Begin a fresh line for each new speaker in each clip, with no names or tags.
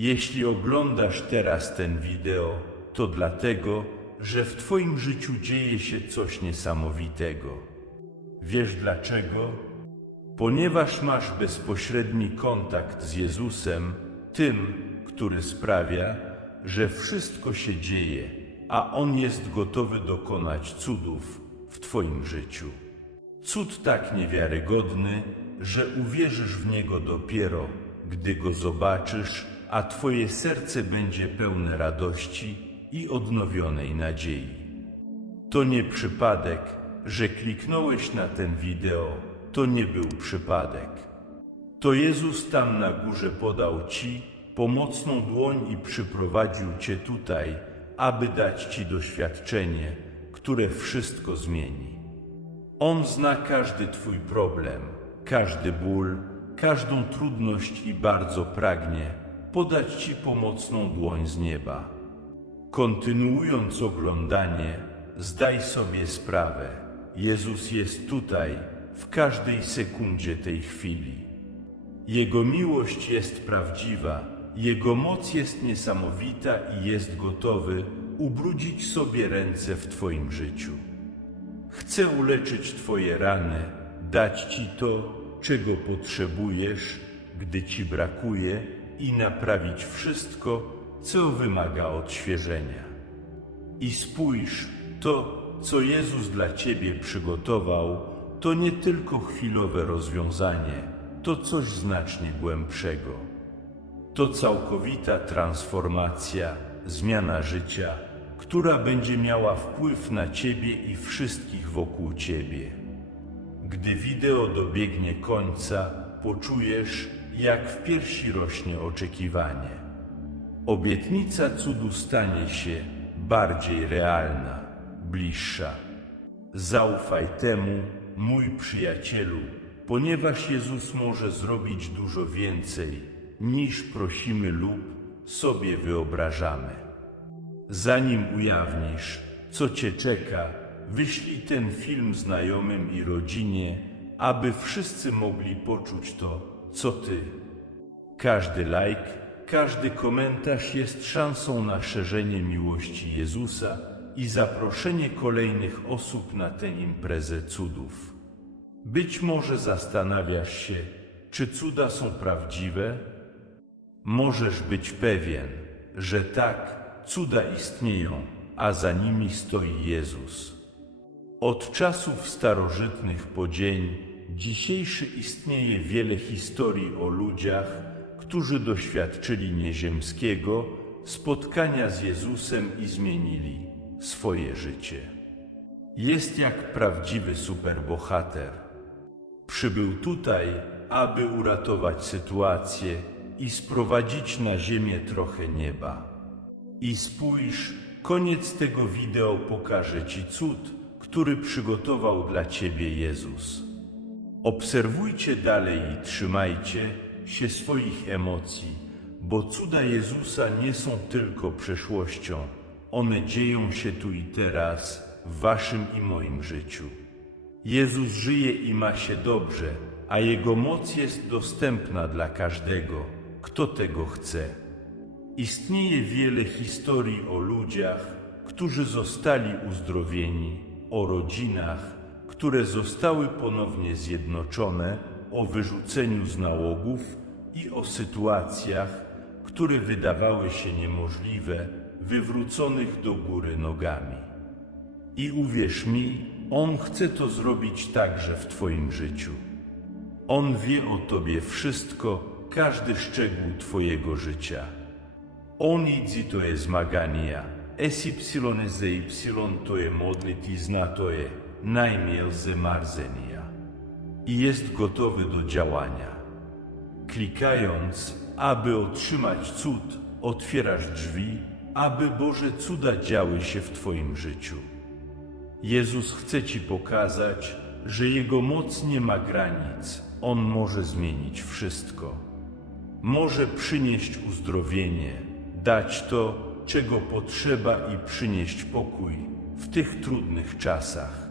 Jeśli oglądasz teraz ten wideo, to dlatego, że w Twoim życiu dzieje się coś niesamowitego. Wiesz dlaczego? Ponieważ masz bezpośredni kontakt z Jezusem, tym, który sprawia, że wszystko się dzieje, a On jest gotowy dokonać cudów w Twoim życiu. Cud tak niewiarygodny, że uwierzysz w niego dopiero, gdy go zobaczysz, a Twoje serce będzie pełne radości i odnowionej nadziei. To nie przypadek, że kliknąłeś na ten wideo, to nie był przypadek. To Jezus tam na górze podał Ci pomocną dłoń i przyprowadził Cię tutaj, aby dać Ci doświadczenie, które wszystko zmieni. On zna każdy Twój problem, każdy ból, każdą trudność i bardzo pragnie podać Ci pomocną dłoń z nieba. Kontynuując oglądanie, zdaj sobie sprawę, Jezus jest tutaj w każdej sekundzie tej chwili. Jego miłość jest prawdziwa, Jego moc jest niesamowita i jest gotowy ubrudzić sobie ręce w Twoim życiu. Chcę uleczyć Twoje rany, dać Ci to, czego potrzebujesz, gdy Ci brakuje i naprawić wszystko, co wymaga odświeżenia. I spójrz, to, co Jezus dla Ciebie przygotował, to nie tylko chwilowe rozwiązanie, to coś znacznie głębszego. To całkowita transformacja, zmiana życia, która będzie miała wpływ na Ciebie i wszystkich wokół Ciebie. Gdy wideo dobiegnie końca, poczujesz, jak w piersi rośnie oczekiwanie. Obietnica cudu stanie się bardziej realna, bliższa. Zaufaj temu, mój przyjacielu, ponieważ Jezus może zrobić dużo więcej, niż prosimy lub sobie wyobrażamy. Zanim ujawnisz, co Cię czeka, wyślij ten film znajomym i rodzinie, aby wszyscy mogli poczuć to, co Ty. Każdy like, każdy komentarz jest szansą na szerzenie miłości Jezusa i zaproszenie kolejnych osób na tę imprezę cudów. Być może zastanawiasz się, czy cuda są prawdziwe? Możesz być pewien, że tak, cuda istnieją, a za nimi stoi Jezus. Od czasów starożytnych po dzień dzisiejszy istnieje wiele historii o ludziach, którzy doświadczyli nieziemskiego spotkania z Jezusem i zmienili swoje życie. Jest jak prawdziwy superbohater. Przybył tutaj, aby uratować sytuację i sprowadzić na ziemię trochę nieba. I spójrz, koniec tego wideo pokaże Ci cud, który przygotował dla Ciebie Jezus. Obserwujcie dalej i trzymajcie się swoich emocji, bo cuda Jezusa nie są tylko przeszłością, one dzieją się tu i teraz, w Waszym i moim życiu. Jezus żyje i ma się dobrze, a Jego moc jest dostępna dla każdego, kto tego chce. Istnieje wiele historii o ludziach, którzy zostali uzdrowieni, o rodzinach, które zostały ponownie zjednoczone, o wyrzuceniu z nałogów i o sytuacjach, które wydawały się niemożliwe, wywróconych do góry nogami. I uwierz mi, On chce to zrobić także w Twoim życiu. On wie o Tobie wszystko, każdy szczegół Twojego życia. On idzi to je zmagania, SYZY to je modlitizna, to je najmielze marzenia. I jest gotowy do działania. Klikając, aby otrzymać cud, otwierasz drzwi, aby Boże cuda działy się w Twoim życiu. Jezus chce Ci pokazać, że Jego moc nie ma granic. On może zmienić wszystko. Może przynieść uzdrowienie, dać to, czego potrzeba i przynieść pokój w tych trudnych czasach.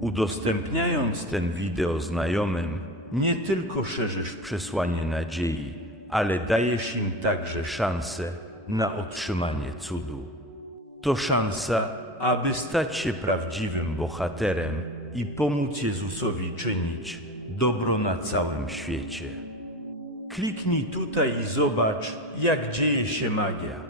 Udostępniając ten wideo znajomym, nie tylko szerzysz przesłanie nadziei, ale dajesz im także szansę na otrzymanie cudu. To szansa, aby stać się prawdziwym bohaterem i pomóc Jezusowi czynić dobro na całym świecie. Kliknij tutaj i zobacz, jak dzieje się magia.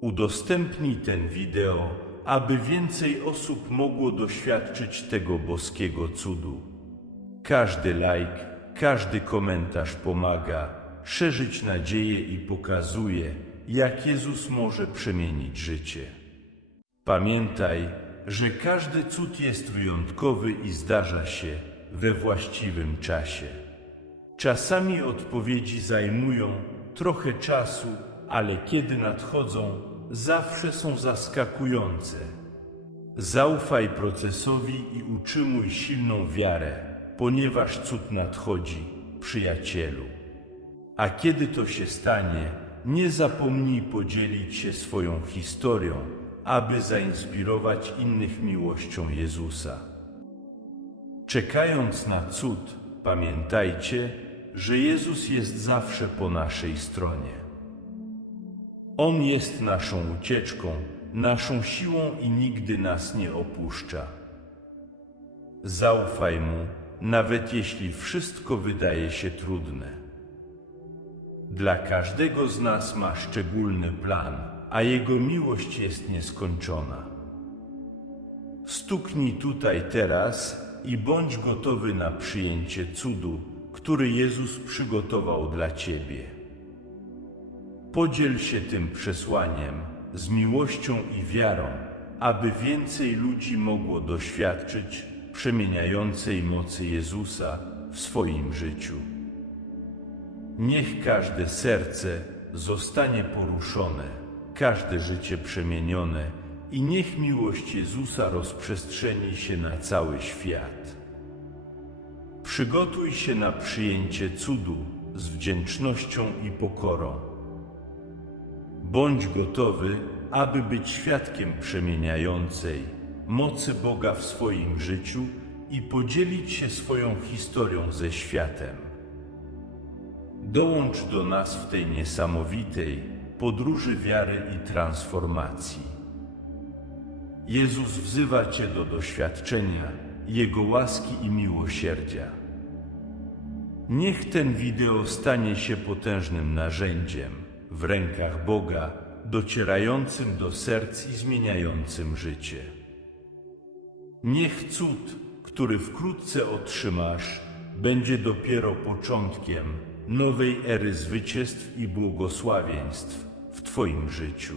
Udostępnij ten wideo, aby więcej osób mogło doświadczyć tego boskiego cudu. Każdy like, każdy komentarz pomaga szerzyć nadzieję i pokazuje, jak Jezus może przemienić życie. Pamiętaj, że każdy cud jest wyjątkowy i zdarza się we właściwym czasie. Czasami odpowiedzi zajmują trochę czasu, ale kiedy nadchodzą, zawsze są zaskakujące. Zaufaj procesowi i utrzymuj silną wiarę, ponieważ cud nadchodzi, przyjacielu. A kiedy to się stanie, nie zapomnij podzielić się swoją historią, aby zainspirować innych miłością Jezusa. Czekając na cud, pamiętajcie, że Jezus jest zawsze po naszej stronie. On jest naszą ucieczką, naszą siłą i nigdy nas nie opuszcza. Zaufaj Mu, nawet jeśli wszystko wydaje się trudne. Dla każdego z nas ma szczególny plan, a Jego miłość jest nieskończona. Stuknij tutaj teraz i bądź gotowy na przyjęcie cudu, który Jezus przygotował dla Ciebie. Podziel się tym przesłaniem z miłością i wiarą, aby więcej ludzi mogło doświadczyć przemieniającej mocy Jezusa w swoim życiu. Niech każde serce zostanie poruszone, każde życie przemienione i niech miłość Jezusa rozprzestrzeni się na cały świat. Przygotuj się na przyjęcie cudu z wdzięcznością i pokorą. Bądź gotowy, aby być świadkiem przemieniającej mocy Boga w swoim życiu i podzielić się swoją historią ze światem. Dołącz do nas w tej niesamowitej podróży wiary i transformacji. Jezus wzywa Cię do doświadczenia Jego łaski i miłosierdzia. Niech ten wideo stanie się potężnym narzędziem w rękach Boga, docierającym do serc i zmieniającym życie. Niech cud, który wkrótce otrzymasz, będzie dopiero początkiem nowej ery zwycięstw i błogosławieństw w Twoim życiu.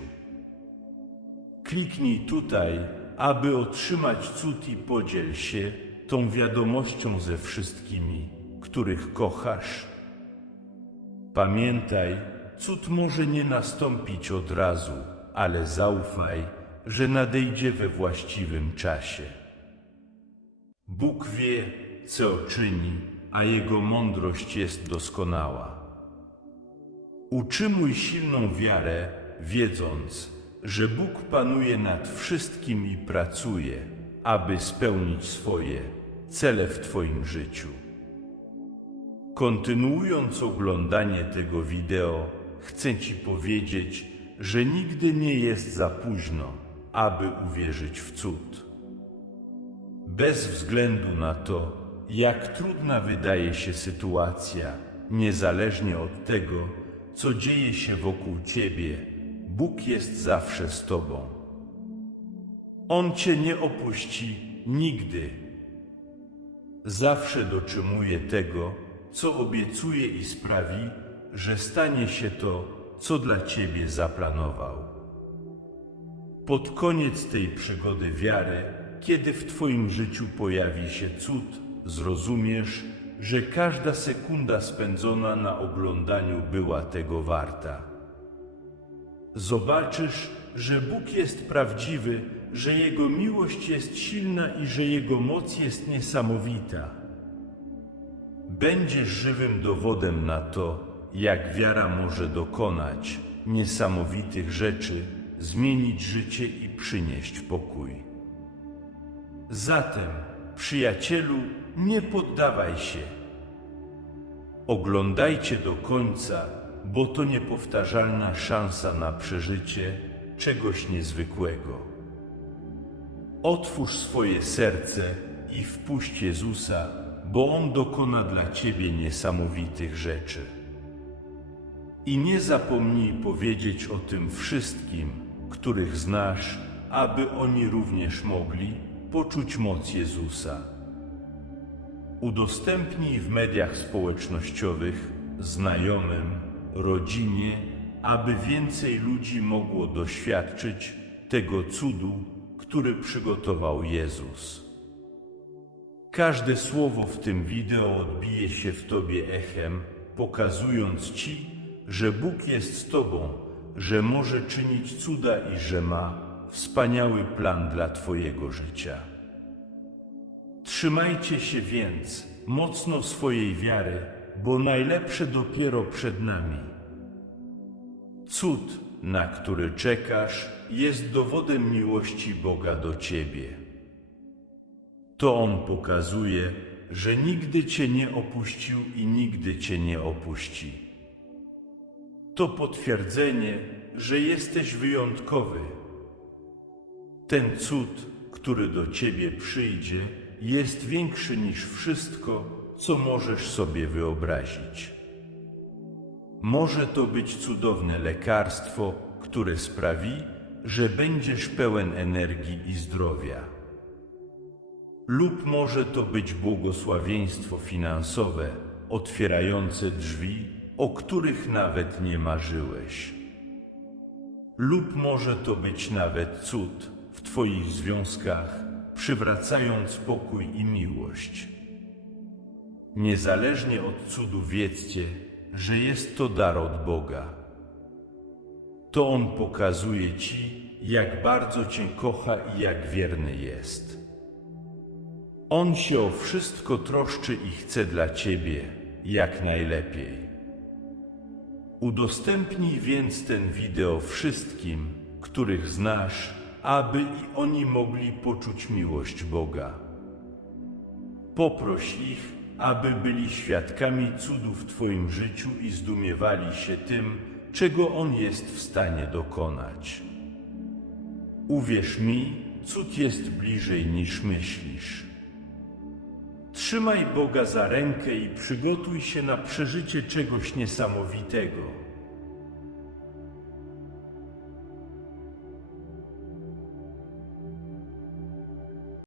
Kliknij tutaj, aby otrzymać cud i podziel się tą wiadomością ze wszystkimi, których kochasz. Pamiętaj, cud może nie nastąpić od razu, ale zaufaj, że nadejdzie we właściwym czasie. Bóg wie, co czyni, a Jego mądrość jest doskonała. Utrzymuj silną wiarę, wiedząc, że Bóg panuje nad wszystkim i pracuje, aby spełnić swoje cele w Twoim życiu. Kontynuując oglądanie tego wideo, chcę Ci powiedzieć, że nigdy nie jest za późno, aby uwierzyć w cud. Bez względu na to, jak trudna wydaje się sytuacja, niezależnie od tego, co dzieje się wokół Ciebie, Bóg jest zawsze z Tobą. On Cię nie opuści nigdy. Zawsze dotrzymuje tego, co obiecuje i sprawi, że stanie się to, co dla Ciebie zaplanował. Pod koniec tej przygody wiary, kiedy w Twoim życiu pojawi się cud, zrozumiesz, że każda sekunda spędzona na oglądaniu była tego warta. Zobaczysz, że Bóg jest prawdziwy, że Jego miłość jest silna i że Jego moc jest niesamowita. Będziesz żywym dowodem na to, jak wiara może dokonać niesamowitych rzeczy, zmienić życie i przynieść pokój. Zatem, przyjacielu, nie poddawaj się. Oglądajcie do końca bo to niepowtarzalna szansa na przeżycie czegoś niezwykłego. Otwórz swoje serce i wpuść Jezusa, bo On dokona dla Ciebie niesamowitych rzeczy. I nie zapomnij powiedzieć o tym wszystkim, których znasz, aby oni również mogli poczuć moc Jezusa. Udostępnij w mediach społecznościowych znajomym, rodzinie, aby więcej ludzi mogło doświadczyć tego cudu, który przygotował Jezus. Każde słowo w tym wideo odbije się w Tobie echem, pokazując Ci, że Bóg jest z Tobą, że może czynić cuda i że ma wspaniały plan dla Twojego życia. Trzymajcie się więc mocno swojej wiary, bo najlepsze dopiero przed nami. Cud, na który czekasz, jest dowodem miłości Boga do Ciebie. To On pokazuje, że nigdy Cię nie opuścił i nigdy Cię nie opuści. To potwierdzenie, że jesteś wyjątkowy. Ten cud, który do Ciebie przyjdzie, jest większy niż wszystko, co możesz sobie wyobrazić. Może to być cudowne lekarstwo, które sprawi, że będziesz pełen energii i zdrowia. Lub może to być błogosławieństwo finansowe, otwierające drzwi, o których nawet nie marzyłeś. Lub może to być nawet cud w Twoich związkach, przywracając pokój i miłość. Niezależnie od cudu wiedzcie, że jest to dar od Boga. To On pokazuje Ci, jak bardzo Cię kocha i jak wierny jest. On się o wszystko troszczy i chce dla Ciebie jak najlepiej. Udostępnij więc ten wideo wszystkim, których znasz, aby i oni mogli poczuć miłość Boga. Poproś ich, aby byli świadkami cudów w Twoim życiu i zdumiewali się tym, czego On jest w stanie dokonać. Uwierz mi, cud jest bliżej niż myślisz. Trzymaj Boga za rękę i przygotuj się na przeżycie czegoś niesamowitego.